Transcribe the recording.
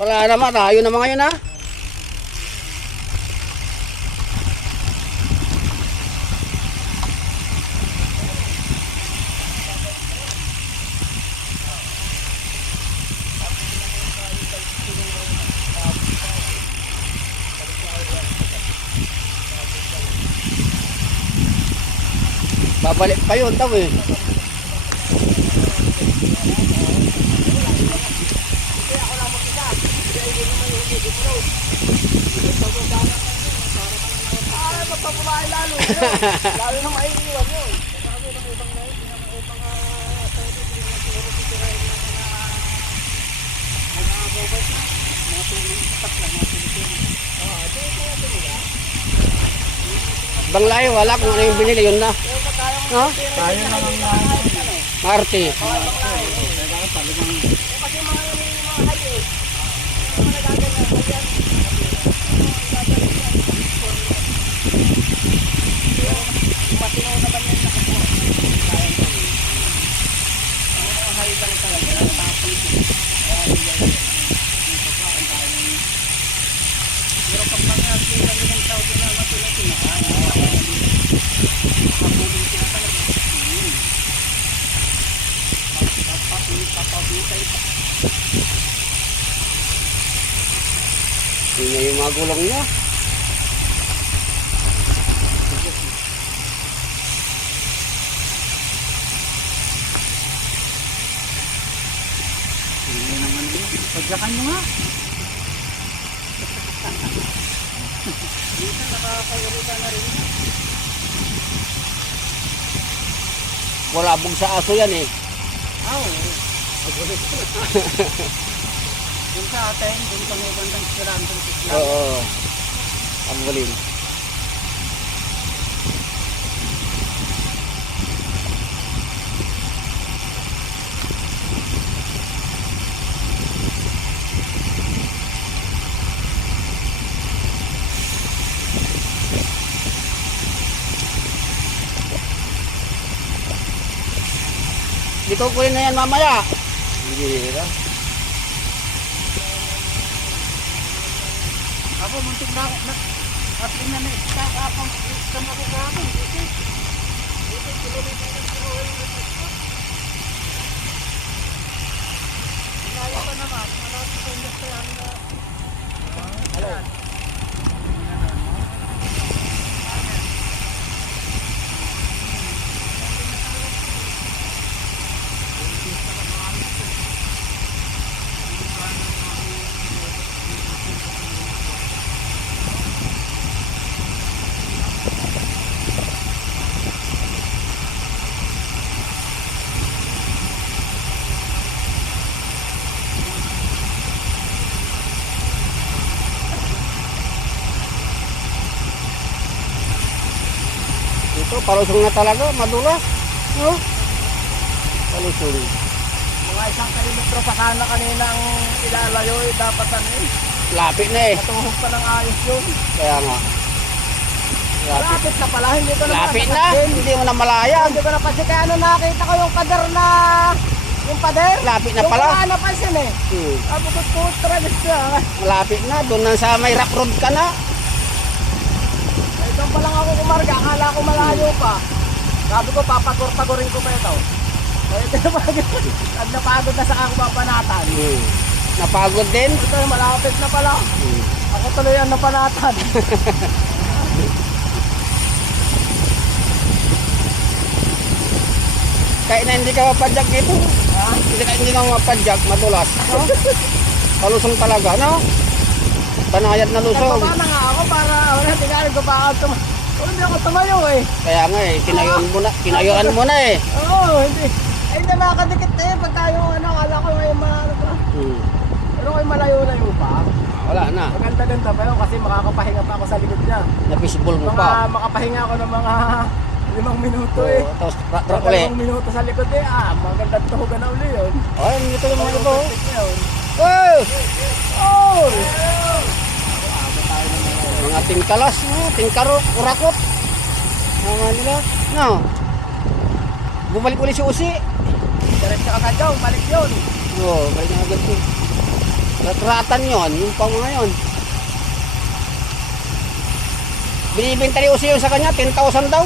Wala naman, tayo naman ngayon ha. Babalik pa yun, tao eh. Magpapumahay lalo. Lalo na maiiwan yun. Sabi ng ibang na yun, ibang nag-aabobat na. Natulong stock na, natulong. Bang layo, wala kung ano yung binili, yun na. No? Tayo naman na. Marte. Yun na yung mga gulong niya. Hindi naman yun. Pagyakan nyo nga. Minsan nakakayalita na rin. Wala bug sa aso yan eh. Oo. Dun sa atin, dun sa may bandang siraan, dun sa siraan. Oo. Ang galing. Dito ko rin na yan mamaya. Hindi na. Ako, muntik na ako. At ina na ita, kapang isang ako kapang. Dito, kilomita ng kilomita. Inaya pa naman. Malapit sa industriyan na. Hello. Ito, palusong na talaga, madulas. No? Palusong. Mga 1 kilometro pa sana kanina ang ilalayo. Dapat ano eh. Lapit na eh. Matuhog pa ng ayos yun. Kaya nga. Lapit. Lapit na pala. Hindi ko na Lapit na. napansin. Hindi mo na malaya. Hindi ko napansin. Kaya ano nakita ko yung pader na... Yung pader? Lapit na yung pala. Yung wala napansin eh. Sabi ko, putra siya. Malapit na. Doon na sa may rock road ka na. Ay, doon pa lang ako kumarga. Akala ko malayo pa. Sabi ko, papagor-pagorin ko pa ito. Ay, napagod na sa ako papanatan. Napagod din. Ito, malapit na pala. Ako tuloy ang napanatan. Kaya na hindi ka mapadyak dito. Ha? Hindi ka mapadyak, madulas. No? Palusong talaga, no? Panayad na lusong. Nagbaba na nga ako para wala, tingnan ko pa ako tumayo. Hindi ako tumayo eh. Kaya nga eh, kinayuan mo na eh. Oo, hindi. Ay, hindi makakadikit eh. Pagka yung ano, akala ko may ano pa. Pero kung malayo-layo pa. Wala na. Maganda-ganda pa yun kasi makakapahinga pa ako sa likod niya. Na-fishball mo pa. Makapahinga ako ng mga 5 minuto eh. Tapos rak Uli. uli. 5 minuto sa likod eh. Magandang tuhugan na uli yun. Ay, dito yung mga ito. Yun. Oh! Oh! Mga tingkalas, tingkaro, kurakot. Mga nila. No. Bumalik uli si Usi. Diretso agad daw, balik yun. Oo, balik na agad yun. Ratratan yon, yung pang mga yun. Binibenta rin usi yun sa kanya, 10,000 daw.